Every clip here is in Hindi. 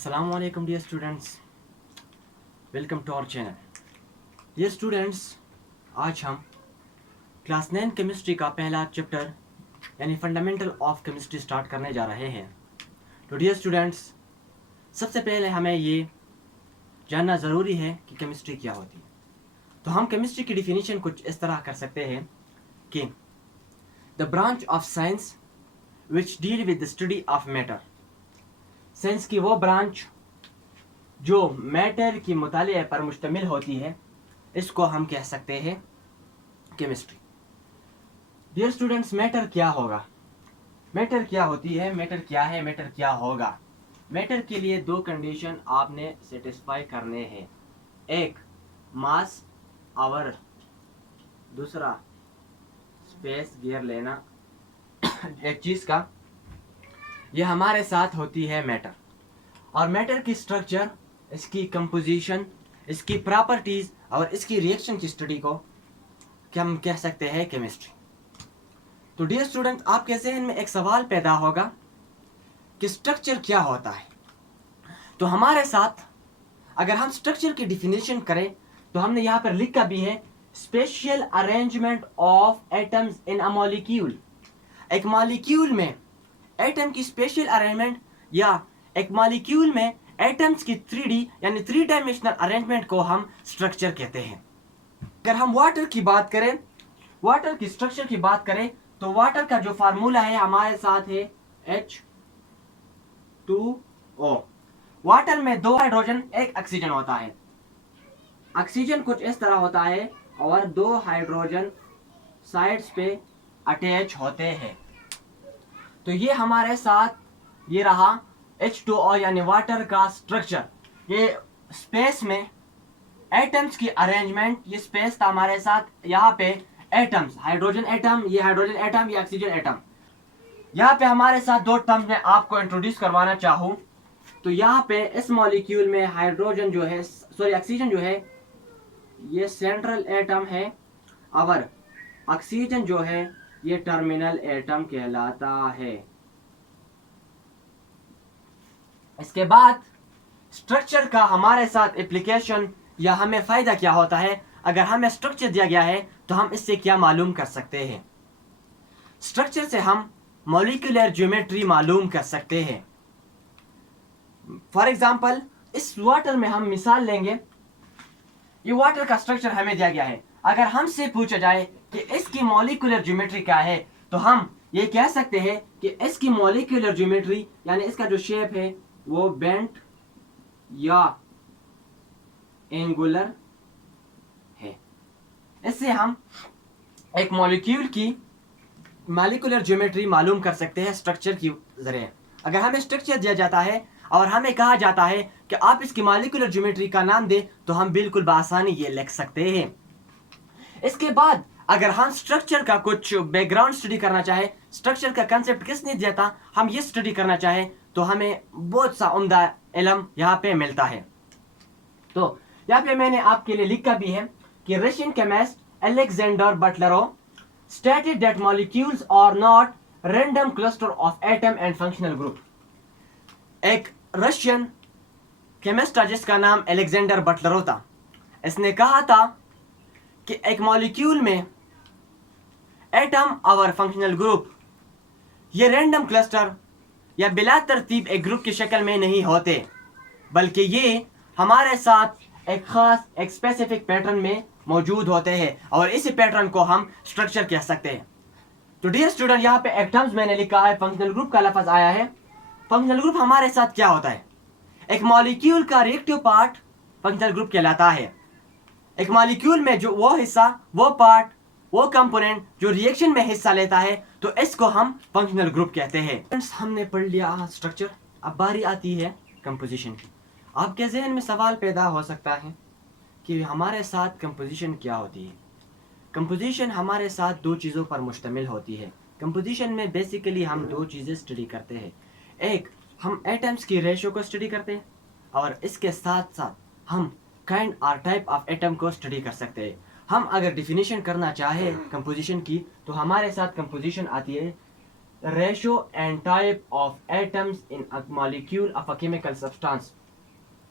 अस्सलाम वालेकुम dear students, welcome to our channel. Dear students, आज हम क्लास 9 केमिस्ट्री का पहला चैप्टर यानी फंडामेंटल ऑफ केमिस्ट्री स्टार्ट करने जा रहे हैं। तो डियर स्टूडेंट्स, सबसे पहले हमें ये जानना ज़रूरी है कि केमिस्ट्री क्या होती है। तो हम केमिस्ट्री की डिफिनीशन कुछ इस तरह कर सकते हैं कि the branch of science which deal with the study of matter. Science की वो ब्रांच जो मैटर की मुताले पर मुश्तमिल होती है, इसको हम कह सकते हैं केमिस्ट्री। डियर स्टूडेंट्स, मैटर क्या होगा, मैटर क्या होती है, मैटर क्या है, मैटर क्या होगा। मैटर के लिए दो कंडीशन आपने सेटिस्फाई करने हैं, एक मास और दूसरा स्पेस घेर लेना एक चीज़ का। यह हमारे साथ होती है मैटर, और मैटर की स्ट्रक्चर, इसकी कंपोजिशन, इसकी प्रॉपर्टीज और इसकी रिएक्शन की स्टडी को क्या हम कह सकते हैं केमिस्ट्री। तो डियर स्टूडेंट, आपके ज़हन में एक सवाल पैदा होगा कि स्ट्रक्चर क्या होता है। तो हमारे साथ अगर हम स्ट्रक्चर की डिफिनेशन करें तो हमने यहाँ पर लिखा भी है, special arrangement of atoms in a molecule. एक मॉलिक्यूल में एटम की स्पेशल अरेंजमेंट या एक मॉलिक्यूल में एटम्स की 3D यानी 3 डायमेंशनल अरेंजमेंट को हम स्ट्रक्चर कहते हैं। अगर हम वाटर की बात करें, वाटर की स्ट्रक्चर की बात करें, तो वाटर का जो फार्मूला है हमारे साथ है H2O। वाटर में 2 हाइड्रोजन एक ऑक्सीजन होता है। ऑक्सीजन कुछ इस तरह होता है और 2 हाइड्रोजन साइड्स पे अटैच होते हैं। तो ये हमारे साथ ये रहा H2O यानी वाटर का स्ट्रक्चर। ये स्पेस में एटम्स की अरेंजमेंट, ये स्पेस था हमारे साथ। यहाँ पे एटम्स, हाइड्रोजन एटम, ये हाइड्रोजन एटम, ये ऑक्सीजन एटम। यहाँ पे हमारे साथ दो टर्म्स में आपको इंट्रोड्यूस करवाना चाहूँ तो यहाँ पे इस मॉलिक्यूल में हाइड्रोजन जो है, सॉरी ऑक्सीजन जो है, ये सेंट्रल एटम है, और ऑक्सीजन जो है ये टर्मिनल एटम कहलाता है। इसके बाद स्ट्रक्चर का हमारे साथ एप्लीकेशन या हमें फ़ायदा क्या होता है। अगर हमें स्ट्रक्चर दिया गया है तो हम इससे क्या मालूम कर सकते हैं। स्ट्रक्चर से हम मॉलिक्यूलर ज्योमेट्री मालूम कर सकते हैं। फॉर एग्जांपल, इस वाटर में हम मिसाल लेंगे, ये वाटर का स्ट्रक्चर हमें दिया गया है। अगर हमसे पूछा जाए कि इसकी मॉलिक्यूलर ज्योमेट्री क्या है, तो हम ये कह सकते हैं कि इसकी मॉलिक्यूलर ज्योमेट्री यानी इसका जो शेप है वो बेंट या एंगुलर है। इससे हम एक मॉलिक्यूल की मॉलिक्यूलर ज्योमेट्री मालूम कर सकते हैं स्ट्रक्चर के जरिए। अगर हमें स्ट्रक्चर दिया जाता है और हमें कहा जाता है कि आप इसकी मॉलिक्यूलर ज्योमेट्री का नाम दें, तो हम बिल्कुल बआसानी ये लिख सकते हैं। इसके बाद अगर हम स्ट्रक्चर का कुछ बैकग्राउंड स्टडी करना चाहे, स्ट्रक्चर का कंसेप्ट किसने दिया था, हम ये स्टडी करना चाहे, तो हमें बहुत सा उम्दा इल्म यहाँ पे मिलता है। तो यहाँ पे मैंने आपके लिए लिखा भी है कि Russian chemist Alexander Butlerov stated that molecules are not random cluster of atom and functional group. एक रशियन केमिस्ट था जिसका नाम अलेक्जेंडर बटलरोव था। इसने कहा था कि एक मॉलिक्यूल में एटम और फंक्शनल ग्रुप ये रैंडम क्लस्टर या बिला तरतीब एक ग्रुप की शक्ल में नहीं होते, बल्कि ये हमारे साथ एक खास, एक स्पेसिफिक पैटर्न में मौजूद होते हैं, और इसी पैटर्न को हम स्ट्रक्चर कह सकते हैं। तो डियर स्टूडेंट, यहाँ पे एक टर्म्स मैंने लिखा है, फंक्शनल ग्रुप का लफ्ज आया है। फंक्शनल ग्रुप हमारे साथ क्या होता है, एक मॉलिक्यूल का रिएक्टिव पार्ट फंक्शनल ग्रुप कहलाता है। एक मॉलिक्यूल में जो वो हिस्सा, वो पार्ट, वो कंपोनेंट जो रिएक्शन में हिस्सा लेता है, तो इसको हम फंक्शनल ग्रुप कहते हैं। फ्रेंड्स, हमने पढ़ लिया स्ट्रक्चर, अब बारी आती है कंपोजिशन की। आपके जहन में सवाल पैदा हो सकता है कि हमारे साथ कंपोजिशन क्या होती है। कंपोजिशन हमारे साथ दो चीज़ों पर मुश्तमिल होती है। कंपोजिशन में बेसिकली हम दो चीज़ें स्टडी करते हैं। एक, हम एटम्स की रेशो को स्टडी करते हैं, और इसके साथ साथ हम काइंड और टाइप ऑफ एटम को स्टडी कर सकते हैं। हम अगर डिफिनीशन करना चाहे कंपोजिशन की, तो हमारे साथ कंपोजिशन आती है ratio and type of atoms in a molecule of a chemical substance।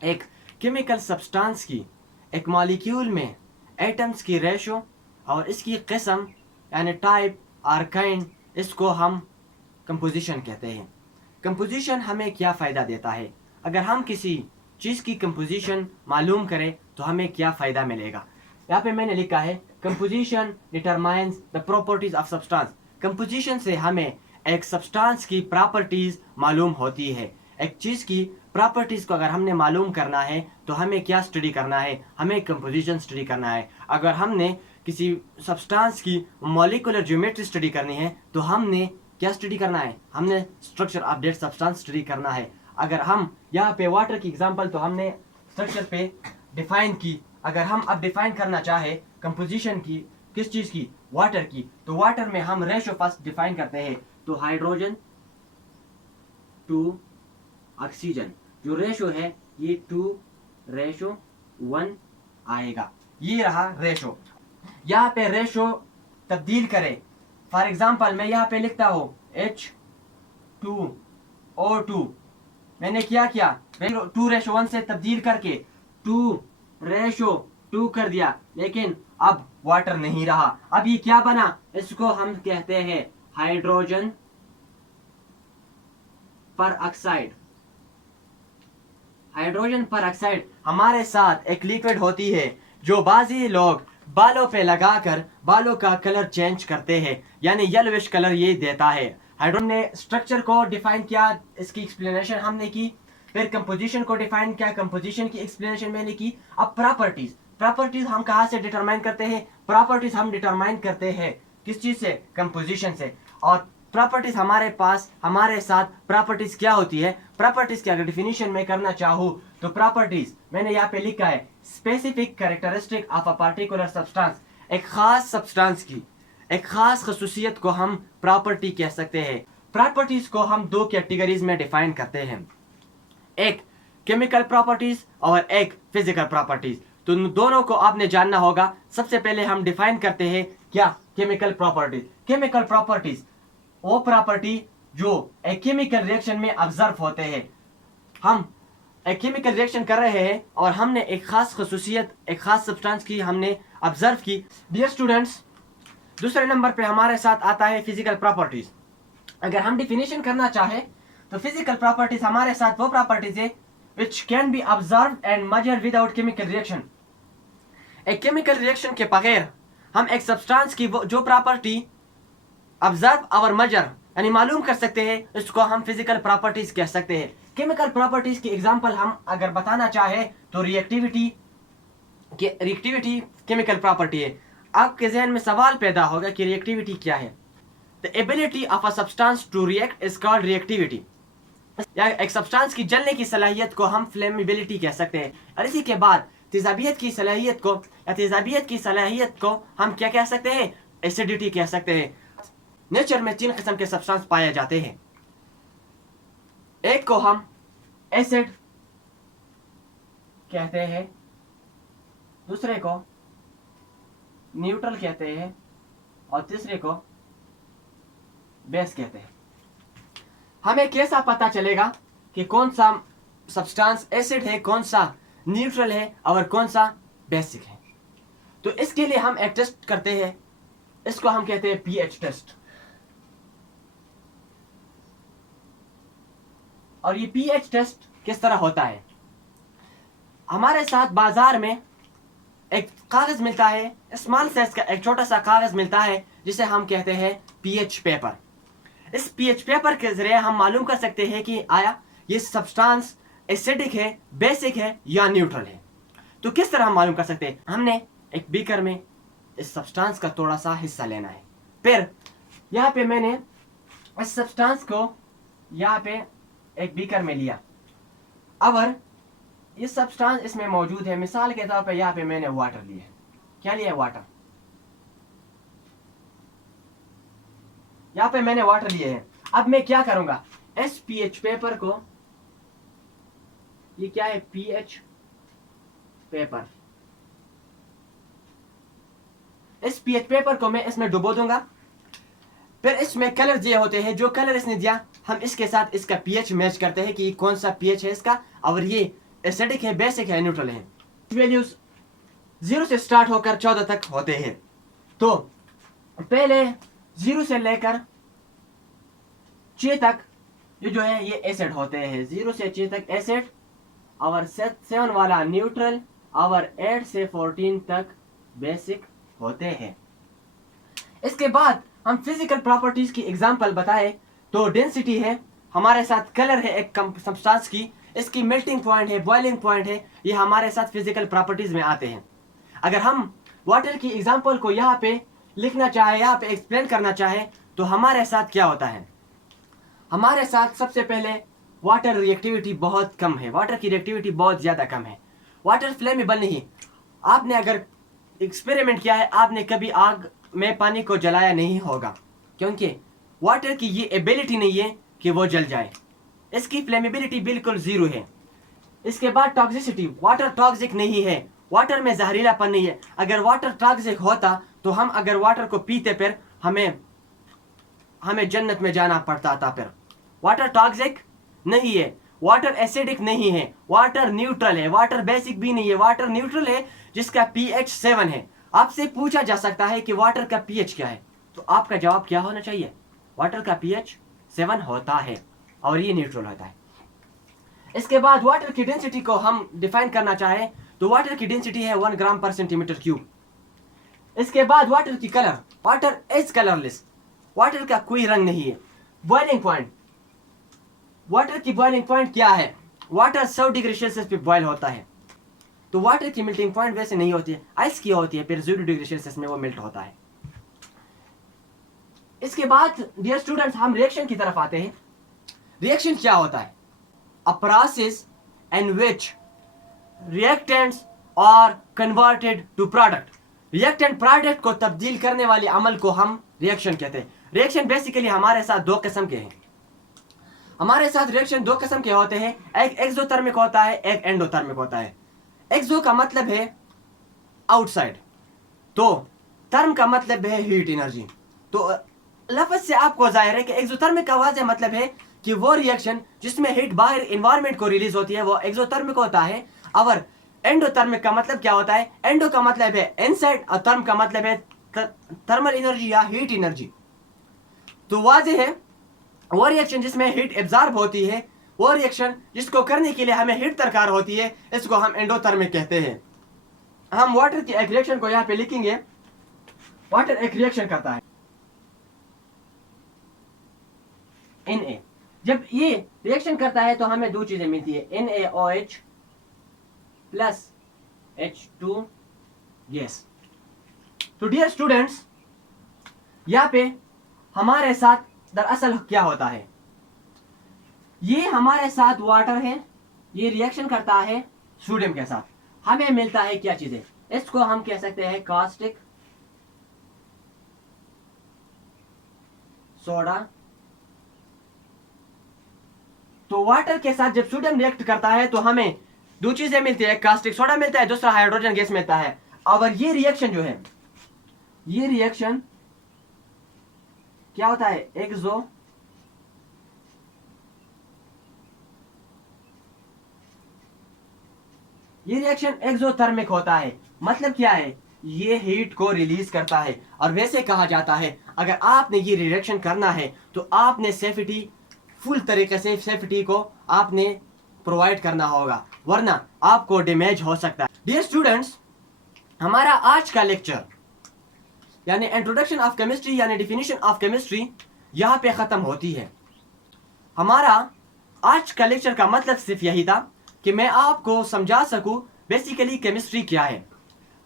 एक केमिकल सब्सटेंस की एक मॉलिक्यूल में एटम्स की रेशो और इसकी किस्म यानी टाइप और काइंड, इसको हम कंपोजिशन कहते हैं। कंपोजिशन हमें क्या फ़ायदा देता है? अगर हम किसी चीज़ की कंपोजिशन मालूम करें तो हमें क्या फ़ायदा मिलेगा? यहाँ पे मैंने लिखा है composition determines the properties of substance. Composition से हमें एक सब्सटेंस की प्रॉपर्टीज मालूम होती है। एक चीज़ की प्रॉपर्टीज को अगर हमने मालूम करना है तो हमें क्या स्टडी करना है? हमें कंपोजिशन स्टडी करना है। अगर हमने किसी सब्सटेंस की मॉलिक्यूलर ज्योमेट्री स्टडी करनी है तो हमने क्या स्टडी करना है? हमने structure of that substance study करना है। अगर हम यहाँ पे वाटर की एग्जांपल तो हमने स्ट्रक्चर पे डिफाइन की। अगर हम अब डिफाइन करना चाहे कंपोजिशन की, किस चीज़ की? वाटर की। तो वाटर में हम रेशो फर्स्ट डिफाइन करते हैं, तो हाइड्रोजन टू ऑक्सीजन जो रेशो है ये 2:1 आएगा। ये रहा रेशो। यहाँ पे रेशो तब्दील करें। फॉर एग्जाम्पल मैं यहाँ पे लिखता हूँ H2O2। मैंने क्या किया? 2:1 से तब्दील करके 2:2 कर दिया, लेकिन अब वाटर नहीं रहा। अब ये क्या बना? इसको हम कहते हैं हाइड्रोजन पर ऑक्साइड। हाइड्रोजन पर ऑक्साइड हमारे साथ एक लिक्विड होती है जो बाजी लोग बालों पे लगाकर बालों का कलर चेंज करते हैं, यानी येलोविश कलर ये देता है। हाइड्रोजन ने स्ट्रक्चर को डिफाइन किया, इसकी एक्सप्लेनेशन हमने की, फिर कंपोजिशन को डिफाइन किया, कंपोजिशन की एक्सप्लेनेशन मैंने की। अब प्रॉपर्टीज हम कहाँ से डिटरमाइन करते हैं? प्रॉपर्टीज हम डिटरमाइन करते हैं किस चीज से? कंपोजिशन से। और प्रॉपर्टीज हमारे साथ प्रॉपर्टीज क्या होती है? प्रॉपर्टीज की अगर डिफिनीशन में करना चाहूँ तो प्रॉपर्टीज मैंने यहाँ पे लिखा है specific characteristic of a particular substance. एक खास सब्सटेंस की एक खास खसूसियत को हम प्रॉपर्टी कह सकते हैं। प्रॉपर्टीज को हम दो कैटेगरीज में डिफाइन करते हैं, एक केमिकल प्रॉपर्टीज और एक फिजिकल प्रॉपर्टीज। तो दोनों को आपने जानना होगा। सबसे पहले हम डिफाइन करते हैं क्या? Chemical properties. केमिकल प्रॉपर्टीज वो प्रॉपर्टी जो एक केमिकल रिएक्शन में ऑब्जर्व होते हैं। हम एक केमिकल रिएक्शन कर रहे हैं और हमने एक खास खसूसियत, एक खास सब्सटेंस की हमने ऑब्जर्व की। डियर स्टूडेंट्स, दूसरे नंबर पे हमारे साथ आता है फिजिकल प्रॉपर्टीज। अगर हम डिफिनेशन करना चाहे तो फिजिकल प्रॉपर्टीज हमारे साथ वो प्रॉपर्टीज है which can be observed and measured without chemical reaction। एक केमिकल रिएक्शन के बगैर हम एक सब्सटेंस की जो प्रॉपर्टी ऑब्जर्व और मेजर यानी मालूम कर सकते हैं, इसको हम फिजिकल प्रॉपर्टीज कह सकते हैं। केमिकल प्रॉपर्टीज की एग्जांपल हम अगर बताना चाहे तो रिएक्टिविटी केमिकल प्रॉपर्टी है। आपके जहन में सवाल पैदा होगा कि रिएक्टिविटी क्या है? The ability of a substance to react is called reactivity. या एक सब्सटेंस की जलने की सलाहियत को हम फ्लेमेबिलिटी कह सकते हैं। और इसी के बाद तेजाबियत की सलाहियत को हम क्या कह सकते हैं? एसिडिटी कह सकते हैं। नेचर में 3 किस्म के सब्सटेंस पाए जाते हैं। एक को हम एसिड कहते हैं, दूसरे को न्यूट्रल कहते हैं और तीसरे को बेस कहते हैं। हमें कैसा पता चलेगा कि कौन सा सब्सटेंस एसिड है, कौन सा न्यूट्रल है और कौन सा बेसिक है? तो इसके लिए हम एक टेस्ट करते हैं, इसको हम कहते हैं पीएच टेस्ट। और ये पीएच टेस्ट किस तरह होता है? हमारे साथ बाजार में एक कागज मिलता है, स्मॉल साइज का एक छोटा सा कागज मिलता है जिसे हम कहते हैं पीएच पेपर। इस पीएच पेपर के जरिए हम मालूम कर सकते हैं कि आया ये सब्सटेंस एसिडिक है, बेसिक है या न्यूट्रल है। तो किस तरह हम मालूम कर सकते हैं? हमने एक बीकर में इस सब्सटेंस का थोड़ा सा हिस्सा लेना है। फिर यहाँ पे मैंने इस सब्सटेंस को यहाँ पे एक बीकर में लिया। अगर ये सब्सटेंस इसमें मौजूद है, मिसाल के तौर पे यहाँ पे मैंने वाटर लिया। क्या लिया है? वाटर। यहाँ पे मैंने वाटर लिए हैं। अब मैं क्या करूंगा? इस पीएच पेपर को, ये क्या है? PH paper. इस पीएच पेपर को मैं इसमें डुबो दूंगा। फिर इसमें कलर दिए होते हैं, जो कलर इसने दिया हम इसके साथ इसका पीएच मैच करते हैं कि कौन सा पीएच है इसका, और ये एसिडिक है, बेसिक है, न्यूट्रल है। वैल्यूज 0 से स्टार्ट होकर 14 तक होते हैं। तो पहले 0 से लेकर 6 तक ये जो है ये एसिड होते हैं, 0 से 6 तक एसिड, और 7 वाला न्यूट्रल, और 8 से 14 तक बेसिक होते हैं। इसके बाद हम फिजिकल प्रॉपर्टीज की एग्जांपल बताए तो डेंसिटी है, हमारे साथ कलर है एक सब्सटेंस की, इसकी मेल्टिंग पॉइंट है, बॉइलिंग पॉइंट है, ये हमारे साथ फिजिकल प्रॉपर्टीज में आते हैं। अगर हम वाटर की एग्जांपल को यहाँ पे लिखना चाहे, यहाँ पे एक्सप्लेन करना चाहे तो हमारे साथ क्या होता है, हमारे साथ सबसे पहले वाटर रिएक्टिविटी बहुत कम है, वाटर की रिएक्टिविटी बहुत ज़्यादा कम है, वाटर फ्लेमेबल नहीं। आपने अगर एक्सपेरिमेंट किया है, आपने कभी आग में पानी को जलाया नहीं होगा, क्योंकि वाटर की ये एबिलिटी नहीं है कि वो जल जाए, इसकी फ्लेमेबिलिटी बिल्कुल ज़ीरो है। इसके बाद टॉक्सिसिटी, वाटर टॉक्सिक नहीं है, वाटर में जहरीलापन नहीं है। अगर वाटर टॉक्सिक होता तो हम अगर वाटर को पीते फिर हमें जन्नत में जाना पड़ता था। फिर वाटर टॉक्सिक नहीं है, वाटर एसिडिक नहीं है, वाटर न्यूट्रल है, वाटर बेसिक भी नहीं है, वाटर न्यूट्रल है जिसका पीएच 7 है। आपसे पूछा जा सकता है कि वाटर का पीएच क्या है, तो आपका जवाब क्या होना चाहिए, वाटर का पीएच 7 होता है और ये न्यूट्रल होता है। इसके बाद वाटर की डेंसिटी को हम डिफाइन करना चाहे तो वाटर की डेंसिटी है 1 ग्राम पर सेंटीमीटर क्यूब। इसके बाद वाटर की colour, water is colourless, water का कोई रंग नहीं है। बॉइलिंग पॉइंट, वाटर की बॉइलिंग पॉइंट क्या है, वाटर 100 डिग्री सेल्सियस पे बॉयल होता है, तो वाटर की मेल्टिंग पॉइंट वैसे नहीं होती है, आइस की होती है, फिर 0 डिग्री सेल्सियस में वो मेल्ट होता है। इसके बाद डियर स्टूडेंट्स हम रिएक्शन की तरफ आते हैं। रिएक्शन क्या होता है, a process in which reactants are converted to product. Reactant product को तब्दील करने वाले अमल को हम रिएक्शन कहते हैं। रिएक्शन बेसिकली हमारे साथ दो किस्म के हैं, हमारे साथ रिएक्शन दो किस्म के होते हैं, एक एक्सोथर्मिक होता है, एक एंडोथर्मिक होता है। एक्सो का मतलब है आउटसाइड, तो थर्म का मतलब है हीट एनर्जी। तो लफ्ज से आपको जाहिर है कि एक्सोथर्मिक का वाज़ेह मतलब है कि वो रिएक्शन जिसमें हीट बाहर इन्वायरमेंट को रिलीज होती है वो एक्सोथर्मिक होता है। और एंडोथर्मिक का मतलब क्या होता है, एंडो का मतलब है इनसाइड और थर्म का मतलब है थर्मल एनर्जी या हीट एनर्जी। तो वाज़ेह है वो रिएक्शन जिसमें हीट एब्जॉर्ब होती है, वो रिएक्शन जिसको करने के लिए हमें हीट दरकार होती है, इसको हम एंडोथर्मिक कहते हैं। हम वाटर की एक रिएक्शन को यहाँ पे लिखेंगे। वाटर एक रिएक्शन करता है Na, जब ये रिएक्शन करता है तो हमें दो चीजें मिलती है, NaOH प्लस H2 गैस। तो डियर स्टूडेंट्स यहाँ पे हमारे साथ दरअसल क्या होता है, ये हमारे साथ वाटर है, ये रिएक्शन करता है सोडियम के साथ, हमें मिलता है क्या चीजें, इसको हम कह सकते हैं कास्टिक सोडा। तो वाटर के साथ जब सोडियम रिएक्ट करता है तो हमें दो चीजें मिलती है, कास्टिक सोडा मिलता है, दूसरा हाइड्रोजन गैस मिलता है। और ये रिएक्शन जो है, ये रिएक्शन क्या होता है, ये रिएक्शन एक्सोथर्मिक होता है। मतलब क्या है, ये हीट को रिलीज करता है। और वैसे कहा जाता है अगर आपने ये रिएक्शन करना है तो आपने सेफ्टी, फुल तरीके से सेफ्टी को आपने प्रोवाइड करना होगा, वरना आपको डैमेज हो सकता है। डियर स्टूडेंट्स हमारा आज का लेक्चर यानी इंट्रोडक्शन ऑफ केमिस्ट्री यानी डिफिनीशन ऑफ केमिस्ट्री यहाँ पे ख़त्म होती है। हमारा आज का लेक्चर का मतलब सिर्फ यही था कि मैं आपको समझा सकूं बेसिकली केमिस्ट्री क्या है।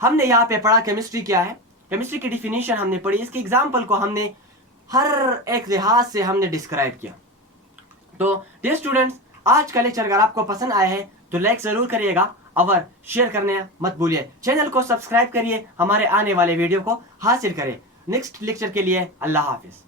हमने यहाँ पे पढ़ा केमिस्ट्री क्या है, केमिस्ट्री की डिफिनीशन हमने पढ़ी, इसके एग्जाम्पल को हमने हर एक लिहाज से हमने डिस्क्राइब किया। तो डियर स्टूडेंट्स आज का लेक्चर अगर आपको पसंद आया है तो लाइक ज़रूर करिएगा और शेयर करने मत भूलिए। चैनल को सब्सक्राइब करिए, हमारे आने वाले वीडियो को हासिल करें। नेक्स्ट लेक्चर के लिए अल्लाह हाफिज़।